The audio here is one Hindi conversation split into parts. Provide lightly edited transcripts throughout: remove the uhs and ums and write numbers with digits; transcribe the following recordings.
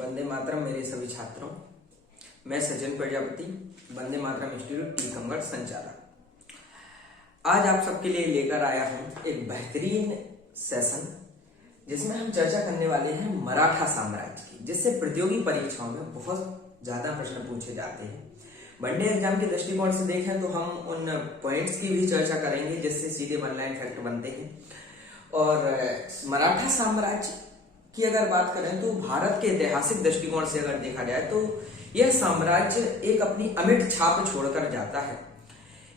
वंदे मातरम मेरे सभी छात्रों। मैं सज्जन प्रजापति, वंदे मातरम इंस्टीट्यूट टीकमगढ़ संचालक। आज आप सबके लिए लेकर आया हूं एक बेहतरीन सेशन जिसमें हम चर्चा करने वाले हैं मराठा साम्राज्य की, जिससे प्रतियोगी परीक्षाओं में बहुत ज्यादा प्रश्न पूछे जाते हैं। वनडे एग्जाम के दृष्टिकोण से देखें तो हम उन पॉइंट्स की भी चर्चा करेंगे जिससे सीधे वन लाइन फैक्ट बनते हैं। और मराठा साम्राज्य की अगर बात करें तो भारत के ऐतिहासिक दृष्टिकोण से अगर देखा जाए तो यह साम्राज्य एक अपनी अमिट छाप छोड़कर जाता है।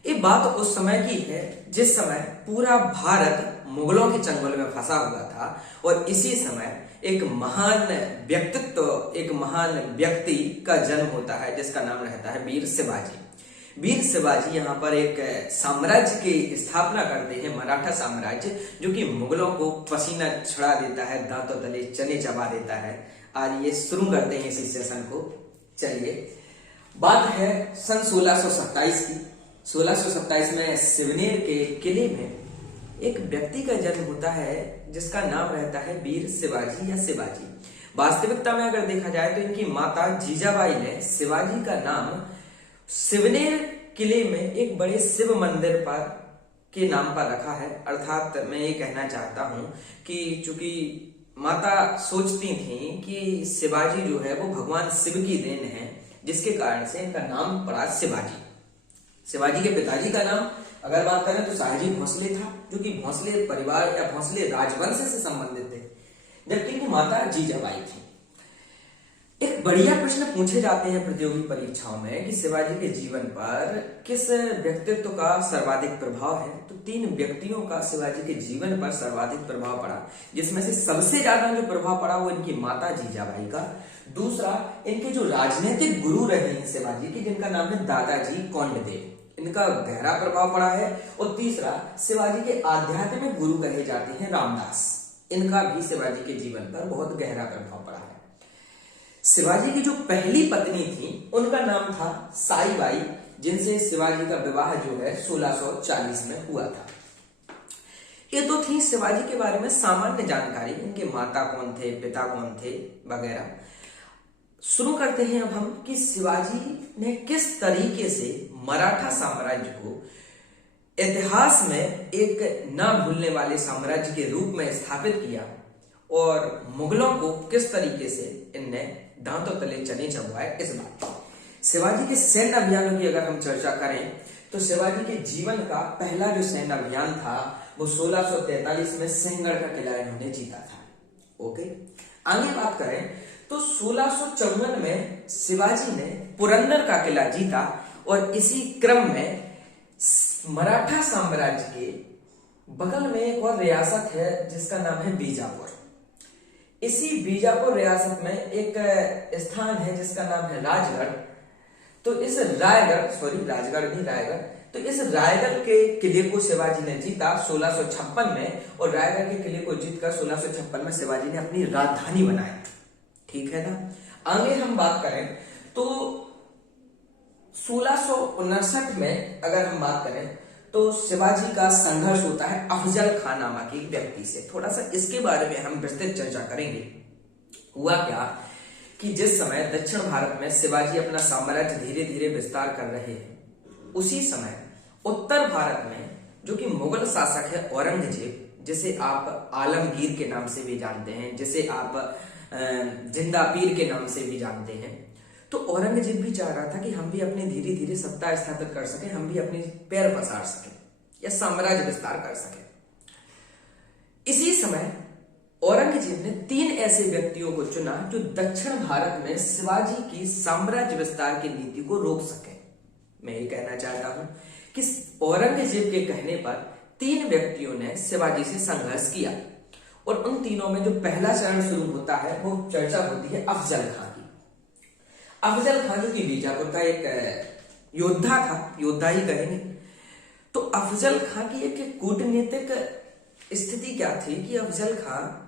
ये बात उस समय की है जिस समय पूरा भारत मुगलों के चंगुल में फंसा हुआ था और इसी समय एक महान व्यक्तित्व, एक महान व्यक्ति का जन्म होता है जिसका नाम रहता है वीर शिवाजी। वीर शिवाजी यहाँ पर एक साम्राज्य की स्थापना करते हैं, मराठा साम्राज्य, जो कि मुगलों को पसीना छुड़ा देता है, दांतों तले चने चबा देता है। आज ये शुरू करते हैं इसी सेशन को। चलिए, बात है सन 1627 की। 1627 में सिवनेर के किले में एक व्यक्ति का जन्म होता है जिसका नाम रहता है वीर शिवाजी या शिवाजी। वास्तविकता में अगर देखा जाए तो इनकी माता जीजाबाई ने शिवाजी का नाम सिवनेर किले में एक बड़े शिव मंदिर पर के नाम पर रखा है। अर्थात मैं ये कहना चाहता हूं कि चूंकि माता सोचती थी कि शिवाजी जो है वो भगवान शिव की देन है, जिसके कारण से इनका नाम पड़ा शिवाजी। शिवाजी के पिताजी का नाम अगर बात करें तो शाहजी भोसले था, जो कि भोसले परिवार या भोसले राजवंश से संबंधित थे, जबकि इनकी माता जीजाबाई थी। एक बढ़िया प्रश्न पूछे जाते हैं प्रतियोगी परीक्षाओं में कि शिवाजी के जीवन पर किस व्यक्तित्व का सर्वाधिक प्रभाव है। तो 3 व्यक्तियों का शिवाजी के जीवन पर सर्वाधिक प्रभाव पड़ा, जिसमें से सबसे ज्यादा जो प्रभाव पड़ा वो इनकी माता जीजाबाई का। दूसरा, इनके जो राजनीतिक गुरु रहे हैं शिवाजी के, जिनका नाम है दादाजी कोंडदेव, इनका गहरा प्रभाव पड़ा है। और तीसरा, शिवाजी के आध्यात्मिक गुरु कहे जाते हैं रामदास, इनका भी शिवाजी के जीवन पर बहुत गहरा प्रभाव पड़ा है। शिवाजी की जो पहली पत्नी थी उनका नाम था साईबाई, जिनसे शिवाजी का विवाह जो है 1640 में हुआ था। ये तो थी शिवाजी के बारे में सामान्य जानकारी, इनके माता कौन थे, पिता कौन थे वगैरह। शुरू करते हैं अब हम कि शिवाजी ने किस तरीके से मराठा साम्राज्य को इतिहास में एक ना भूलने वाले साम्राज्य के रूप में स्थापित किया और मुगलों को किस तरीके से इनने दांतों तले चने चबवाए। इस बात शिवाजी के सैन्य अभियानों की अगर हम चर्चा करें तो शिवाजी के जीवन का पहला जो सैन्य अभियान था वो 1643 में सिंहगढ़ का किला इन्होंने जीता था। ओके, आगे बात करें तो 1654 में शिवाजी ने पुरंदर का किला जीता और इसी क्रम में मराठा साम्राज्य के बगल में एक और रियासत है जिसका नाम है बीजापुर। इसी बीजापुर रियासत में एक स्थान है जिसका नाम है राजगढ़। तो इस तो इस रायगढ़ के किले को शिवाजी ने जीता 1656 में और रायगढ़ के किले को जीतकर 1656 में शिवाजी ने अपनी राजधानी बनाई। ठीक है ना। आगे हम बात करें तो 1659 में अगर हम बात करें तो शिवाजी का संघर्ष होता है अफजल खान नामक एक व्यक्ति से। थोड़ा सा इसके बारे में हम विस्तृत चर्चा करेंगे। हुआ क्या कि जिस समय दक्षिण भारत में शिवाजी अपना साम्राज्य धीरे धीरे विस्तार कर रहे हैं, उसी समय उत्तर भारत में जो कि मुगल शासक है औरंगजेब, जिसे आप आलमगीर के नाम से भी जानते हैं, जिसे आप जिंदा पीर के नाम से भी जानते हैं, तो औरंगजेब भी चाह रहा था कि हम भी अपनी धीरे धीरे सत्ता स्थापित कर सके, हम भी अपने पैर पसार सके या साम्राज्य विस्तार कर सके। इसी समय औरंगजेब ने 3 ऐसे व्यक्तियों को चुना जो दक्षिण भारत में शिवाजी की साम्राज्य विस्तार की नीति को रोक सके। मैं ये कहना चाहता हूं कि औरंगजेब के कहने पर 3 व्यक्तियों ने शिवाजी से संघर्ष किया और उन तीनों में जो पहला चरण शुरू होता है वो चर्चा होती है अफजल खान की। अफजल खान जो कि बीजापुर का एक योद्धा था, योद्धा ही कहेंगे। तो अफजल खान की एक कूटनीतिक स्थिति क्या थी कि अफजल खान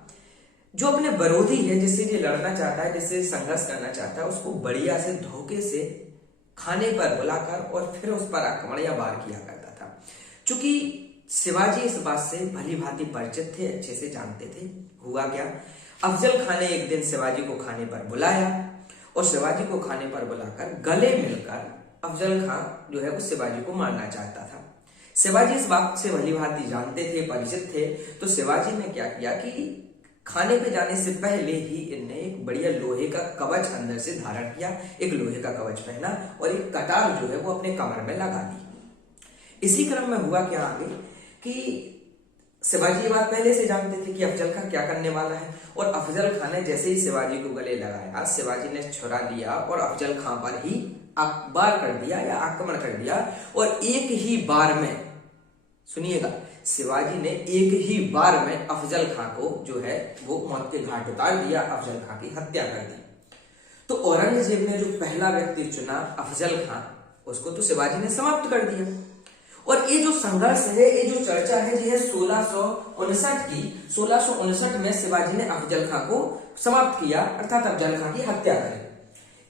जो अपने विरोधी है, जिससे ये लड़ना चाहता है, जिससे संघर्ष करना चाहता है, उसको बढ़िया से धोखे से खाने पर बुलाकर और फिर उस पर आक्रमण या वार किया करता था। चूंकि शिवाजी इस बात से भली भांति परिचित थे, अच्छे से जानते थे। हुआ क्या, अफजल खान ने एक दिन शिवाजी को खाने पर बुलाया और शिवाजी को खाने पर बुलाकर गले मिलकर अफजल खान जो है वो शिवाजी को मारना चाहता था। शिवाजी इस बात से भली भांति जानते थे, परिचित थे। तो शिवाजी ने क्या किया कि खाने पे जाने से पहले ही इनने एक बढ़िया लोहे का कवच अंदर से धारण किया, एक लोहे का कवच पहना और एक कटार जो है वो अपने कमर में लगा दी। इसी क्रम में हुआ क्या आगे कि शिवाजी ये बात पहले से जानते थे कि अफजल खान क्या करने वाला है, और अफजल खान ने जैसे ही शिवाजी को गले लगाया, शिवाजी ने छुरा लिया और अफजल खान पर ही वार कर दिया या आक्रमण कर दिया। और एक ही बार में, सुनिएगा, शिवाजी ने एक ही बार में अफजल खान को जो है वो मौत के घाट उतार दिया, अफजल खान की हत्या कर दी। तो औरंगजेब ने जो पहला व्यक्ति चुना अफजल खान, उसको तो शिवाजी ने समाप्त कर दिया। और ये जो संघर्ष है, ये जो चर्चा है, ये है 1659 की। 1659 में शिवाजी ने अफजल खान को समाप्त किया, अर्थात अफजल खान की हत्या करी।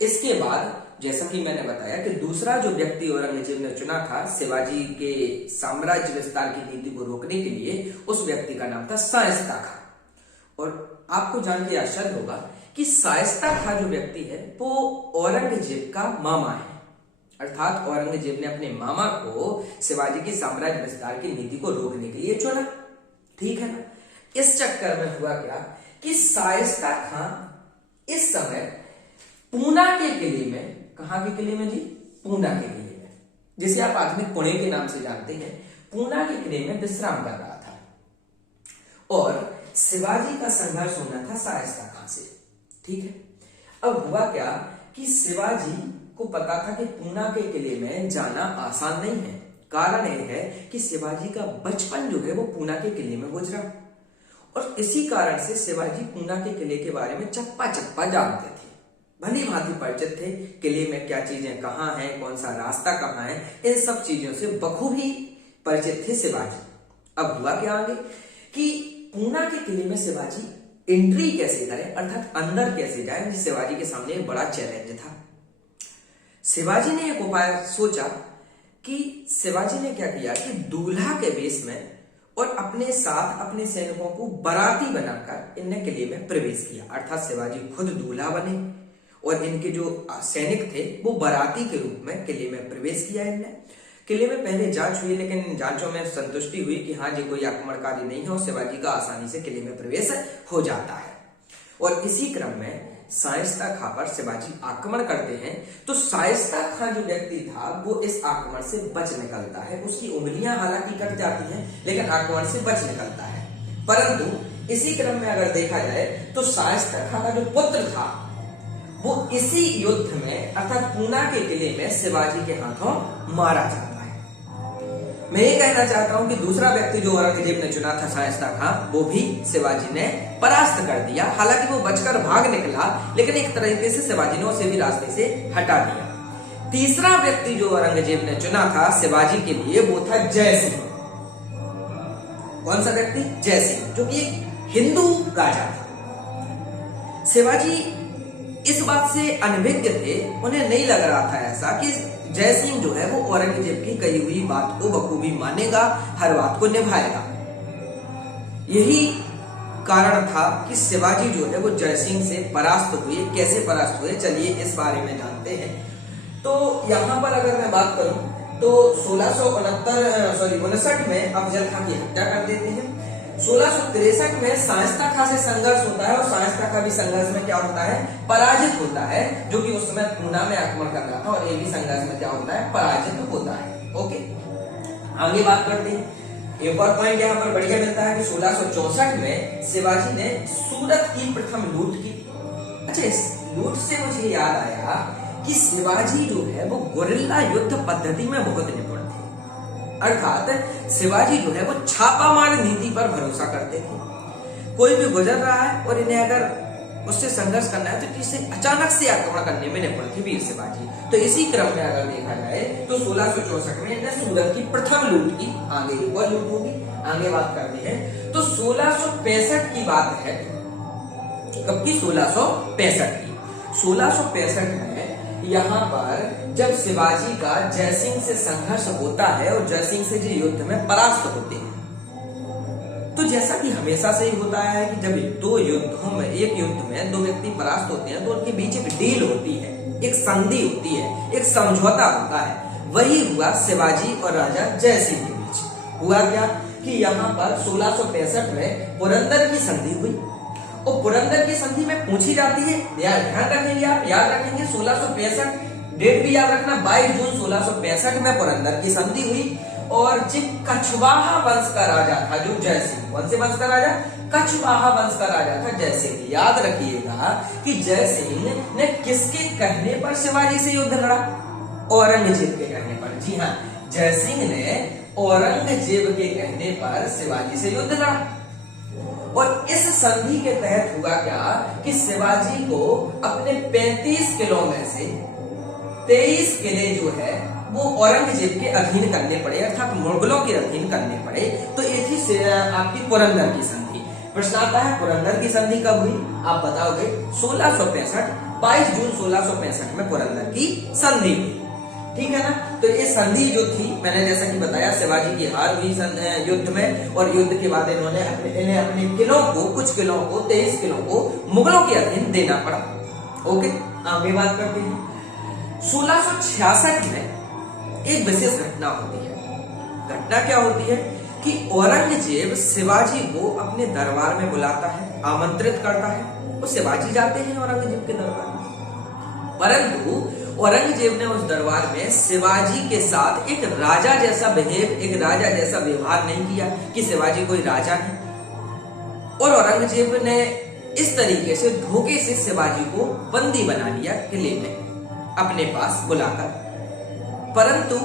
इसके बाद जैसा कि मैंने बताया कि दूसरा जो व्यक्ति औरंगजेब ने चुना था शिवाजी के साम्राज्य विस्तार की नीति को रोकने के लिए, उस व्यक्ति का नाम था शाइस्ता खां। और आपको जान के आश्चर्य होगा कि शाइस्ता खां जो व्यक्ति है वो औरंगजेब का मामा है, अर्थात औरंगजेब ने अपने मामा को शिवाजी की साम्राज्य विस्तार की नीति को रोकने के लिए चुना, ठीक है ना। इस चक्कर में हुआ क्या कि शाइस्ता खां इस समय पूना के किले में, कहां के किले में जी, पूना के किले में, जिसे आप आधुनिक पुणे के नाम से जानते हैं, पूना के किले में विश्राम कर रहा था। और शिवाजी का संघर्ष होना था शाइस्ता खां से, ठीक है। अब हुआ क्या कि शिवाजी को पता था कि पूना के किले में जाना आसान नहीं है। कारण यह है कि शिवाजी का बचपन जो है वो पूना के किले में गुजरा, और इसी कारण से शिवाजी पूना के किले के बारे में चप्पा चप्पा जानते थे, भली भांति परिचित थे। किले में क्या चीजें कहाँ हैं, कौन सा रास्ता कहाँ है, इन सब चीजों से बखूबी परिचित थे शिवाजी। अब हुआ क्या आगे कि पूना के किले में शिवाजी एंट्री कैसे करें, अर्थात अंदर कैसे जाएं, जिस शिवाजी के सामने एक बड़ा चैलेंज था। शिवाजी ने एक उपाय सोचा कि शिवाजी ने क्या किया कि दूल्हा के वेश में और अपने साथ अपने सैनिकों को बाराती बनाकर इनने किले में प्रवेश किया, अर्थात शिवाजी खुद दूल्हा बने और इनके जो सैनिक थे वो बाराती के रूप में किले में प्रवेश किया। इनने किले में पहले जांच हुई, लेकिन जांचों में संतुष्टि हुई कि हाँ जी कोई आक्रमणकारी नहीं है और शिवाजी का आसानी से किले में प्रवेश हो जाता है। और इसी क्रम में शाइस्ता खां पर शिवाजी आक्रमण करते हैं। तो शाइस्ता खां जो व्यक्ति था वो इस आक्रमण से बच निकलता है, उसकी उंगलियां हालांकि कट जाती हैं लेकिन आक्रमण से बच निकलता है। परंतु इसी क्रम में अगर देखा जाए तो शाइस्ता खां का जो पुत्र था वो इसी युद्ध में अर्थात पूना के किले में शिवाजी के हाथों मारा जाता है। मैं ये कहना चाहता हूं कि दूसरा व्यक्ति जो औरंगजेब ने चुना था शाइस्ता खां, वो भी शिवाजी ने परास्त कर दिया। हालांकि वो बचकर भाग निकला, लेकिन एक तरीके से शिवाजी ने उसे भी रास्ते से हटा दिया। तीसरा व्यक्ति जो औरंगजेब ने चुना था शिवाजी के लिए वो था जय सिंह। कौन सा व्यक्ति? जय सिंह, जो कि एक हिंदू राजा था। शिवाजी इस बात से अनभिज्ञ थे, उन्हें नहीं लग रहा था ऐसा कि जय सिंह जो है वो औरंगजेब की कही हुई बात को बखूबी मानेगा, हर बात को निभाएगा। यही कारण था कि शिवाजी जो है वो जय सिंह से परास्त हुए। कैसे परास्त हुए, चलिए इस बारे में जानते हैं। तो यहाँ पर अगर मैं बात करूं तो 1659 में अफजल खां की हत्या कर देते हैं। 1663 में शाइस्ता खां से संघर्ष होता है और शाइस्ता खां भी संघर्ष में क्या होता है, पराजित होता है, जो कि उस समय पूना में आक्रमण कर रहा था और ये भी संघर्ष में क्या होता है, पराजित होता है। ओके, आगे बात करते हैं। एक और पॉइंट यहाँ पर बढ़िया मिलता है कि 1664 में शिवाजी ने सूरत की प्रथम लूट की। अच्छा, इस लूट से मुझे याद आया कि शिवाजी जो है वो गुरिल्ला युद्ध पद्धति में बहुत निपुण थे, अर्थात शिवाजी जो है वो छापामार नीति पर भरोसा करते थे। कोई भी गुजर रहा है और इन्हें अगर उससे संघर्ष करना है तो इसे अचानक से आक्रमण करने में निपुण थे वीर शिवाजी। तो इसी क्रम में अगर देखा जाए तो 1664 में इन्हें सूरत की प्रथम लूट की। आगे एक और लूट होगी, आगे बात करते हैं। तो 1665 की बात है, कब की? 1665 की। 1665 में यहाँ पर जब शिवाजी का जयसिंह से संघर्ष होता है और जयसिंह से जो युद्ध में परास्त होते हैं, तो जैसा कि हमेशा से ही होता है कि जब एक युद्ध में दो व्यक्ति परास्त होते हैं तो उनके बीच एक डील होती है, एक संधि होती है, एक समझौता होता है। वही हुआ शिवाजी और राजा जयसिंह के बीच। हुआ क्या कि यहाँ पर 1665 में पुरंदर की संधि हुई और पुरंदर की संधि में पूछी जाती है, ध्यान रखेंगे आप, याद रखेंगे 1665, डेट भी याद रखना, 22 जून 1665 में पुरंदर की संधि हुई और जो कछवाहा वंश का राजा था जो जयसिंह, कौन से वंश का राजा? कछवाहा वंश का राजा था जयसिंह। याद रखिएगा कि जयसिंह ने किसके कहने पर शिवाजी से युद्ध लड़ा? औरंगजेब के कहने पर। जी हाँ, जयसिंह ने औरंगजेब के कहने पर शिवाजी से युद्ध लड़ा और इस संधि के तहत हुआ क्या कि शिवाजी को अपने 35 किलों में से 23 किले जो है वो औरंगजेब के अधीन करने पड़े, अर्थात मुगलों के अधीन करने पड़े। तो ये थी आपकी पुरंदर की संधि। प्रश्न आता है पुरंदर की संधि कब हुई? आप बताओगे 1665, 22 जून 1665 में पुरंदर की संधि हुई। ठीक है ना? तो ये संधि जो थी, मैंने जैसा कि बताया, शिवाजी की हार हुई युद्ध में और युद्ध के बाद इन्हें अपने किलों को, कुछ किलों को, 23 किलों को मुगलों के अधीन देना पड़ा। ओके, आगे बात करते हैं। 1666 में एक विशेष घटना होती है। घटना क्या होती है कि औरंगजेब शिवाजी को अपने दरबार में बुलाता है, आमंत्रित करता है, वो शिवाजी जाते हैं औरंगजेब के दरबार में। परंतु औरंगजेब ने उस दरबार में शिवाजी के साथ एक राजा जैसा व्यवहार नहीं किया कि शिवाजी कोई राजा है, और औरंगजेब ने इस तरीके से धोखे से शिवाजी को बंदी बना लिया किले में अपने पास बुलाकर। परंतु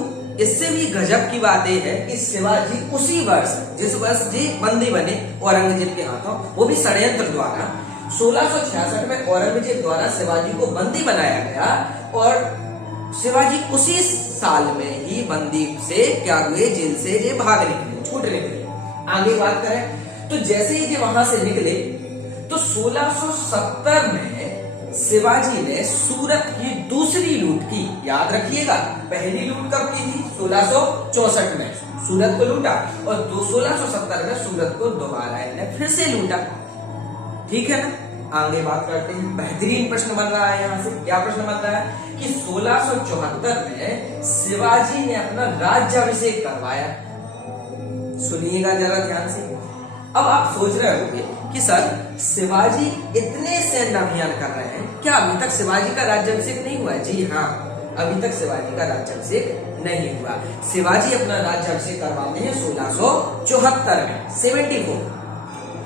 इससे भी गजब की बात यह है कि शिवाजी उसी वर्ष, जिस वर्ष जी बंदी बने औरंगजेब के हाथों, वो भी षड्यंत्र द्वारा 1666 में औरंगजेब द्वारा शिवाजी को बंदी बनाया गया और शिवाजी उसी साल में ही बंदी से क्या हुए, जेल से ये भाग निकले, छूट निकले। आगे बात करें तो जैसे ही ये वहां से निकले तो 1670 में शिवाजी ने सूरत की दूसरी लूट की। याद रखिएगा, पहली लूट कब की थी? 1664 में सूरत को लूटा और 1670 में सूरत को दोबारा इन्हें फिर से लूटा। ठीक है ना? आगे बात करते हैं। बेहतरीन प्रश्न बन रहा है यहाँ से। क्या प्रश्न बन रहा है कि 1674 में शिवाजी ने अपना राज्याभिषेक करवाया। सुनिएगा जरा ध्यान से। अब आप सोच रहे होंगे कि सर शिवाजी इतने सैन्य अभियान कर रहे हैं, क्या अभी तक शिवाजी का राज्याभिषेक नहीं हुआ? जी हाँ, अभी तक शिवाजी का राज्याभिषेक नहीं हुआ। शिवाजी अपना राज्याभिषेक करवाते हैं 1674 में, 74।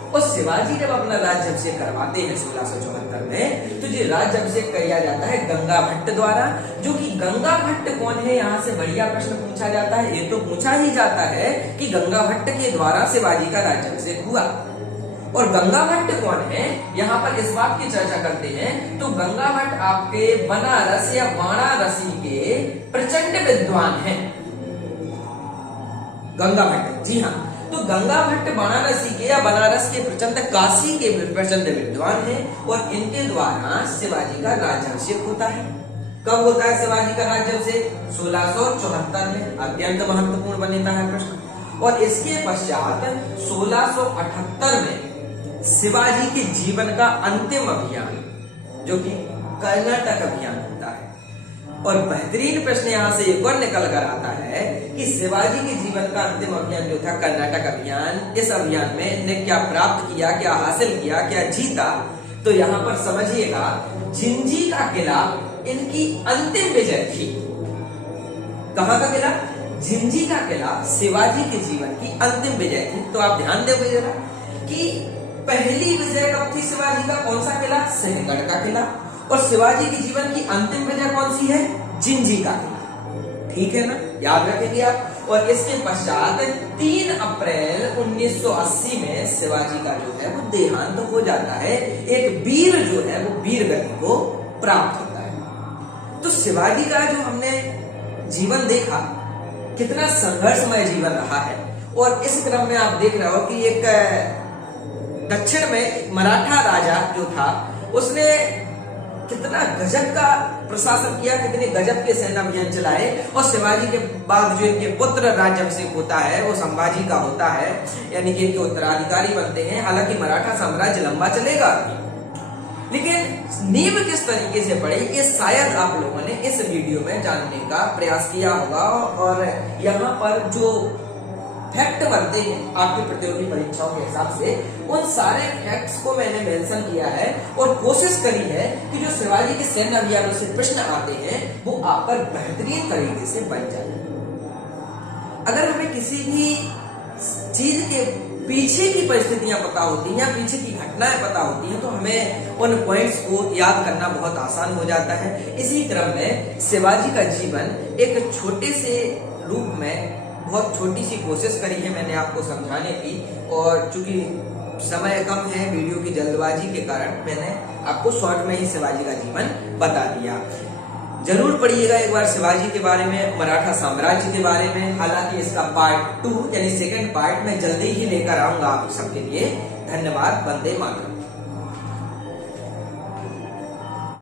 और शिवाजी जब अपना राज्याभिषेक करवाते हैं 1674 में, तो ये राज्याभिषेक किया जाता है गंगा भट्ट द्वारा। जो कि गंगा भट्ट कौन है, यहाँ से बढ़िया प्रश्न पूछा जाता है। ये तो पूछा ही जाता है कि गंगा भट्ट के द्वारा शिवाजी का राज्याभिषेक हुआ। और गंगा भट्ट कौन है, यहाँ पर इस बात की चर्चा करते हैं तो गंगा भट्ट आपके बनारस या वाराणसी के प्रचंड विद्वान हैं। गंगा भट्ट, जी हाँ, तो गंगा भट्ट वाराणसी के या बनारस के प्रचंड, काशी के प्रचंड विद्वान हैं और इनके द्वारा शिवाजी का राज्याभिषेक होता है। कब होता है शिवाजी का राज्याभिषेक? 1674 में। अत्यंत महत्वपूर्ण बनता है प्रश्न। और इसके पश्चात 1678 में शिवाजी के जीवन का अंतिम अभियान, जो कि कर्नाटक अभियान होता है। और बेहतरीन प्रश्न यहाँ से एक और निकल कर आता है कि शिवाजी के जीवन का अंतिम अभियान जो था कर्नाटक अभियान, इस अभियान में इन्हें क्या प्राप्त किया, क्या हासिल किया, क्या जीता? तो यहाँ पर समझिएगा, जिंजी का किला इनकी अंतिम विजय थी। कहाँ का किला? जिंजी का किला शिवाजी के जीवन की अंतिम विजय थी। तो आप ध्यान देंगे जरा कि पहली विजय कब थी शिवाजी का? कौन सा किला? सिंहगढ़ का किला। और शिवाजी के जीवन की अंतिम विजय कौन सी है? जिंजी का किला। ठीक है ना, याद रखेंगे आप। और इसके पश्चात 3 अप्रैल 1980 में शिवाजी का जो है वो देहांत हो जाता है। एक वीर जो है वो वीर गति को प्राप्त होता है। तो शिवाजी का जो हमने जीवन देखा, कितना संघर्षमय जीवन रहा है। और इस क्रम में आप देख रहे हो कि एक दक्षिण में मराठा राजा जो था, उसने कितना गजब का प्रशासन किया, कितने गजब के सेना अभियान चलाए, और शिवाजी के बाद जो इनके पुत्र राज्याभिषेक होता है वो संभाजी का होता है, यानी कि इनके उत्तराधिकारी बनते हैं। हालांकि मराठा साम्राज्य लंबा चलेगा, लेकिन नींव किस तरीके से पड़ी ये शायद आप लोगों ने इस वीडियो में जानने का प्रयास किया होगा। और यहाँ पर जो फैक्ट बनते हैं आपकी प्रतियोगी परीक्षाओं के हिसाब से, उन सारे फैक्ट्स को मैंने मेंशन किया है और कोशिश करी है कि जो शिवाजी के सैन्य अभियानों से प्रश्न आते हैं वो आप पर बेहतरीन तरीके से बन जाए। अगर हमें किसी भी चीज के पीछे की परिस्थितियां पता होती हैं या पीछे की घटनाएं पता होती हैं तो हमें उन पॉइंट्स को याद करना बहुत आसान हो जाता है। इसी क्रम में शिवाजी का जीवन एक छोटे से रूप में बहुत छोटी सी कोशिश करी है मैंने आपको समझाने की, और चूंकि समय कम है, वीडियो की जल्दबाजी के कारण मैंने आपको शॉर्ट में ही शिवाजी का जीवन बता दिया। जरूर पढ़िएगा एक बार शिवाजी के बारे में, मराठा साम्राज्य के बारे में। हालांकि इसका पार्ट 2 यानी सेकंड पार्ट मैं जल्दी ही लेकर आऊंगा आप सबके लिए। धन्यवाद। वंदे मातरम।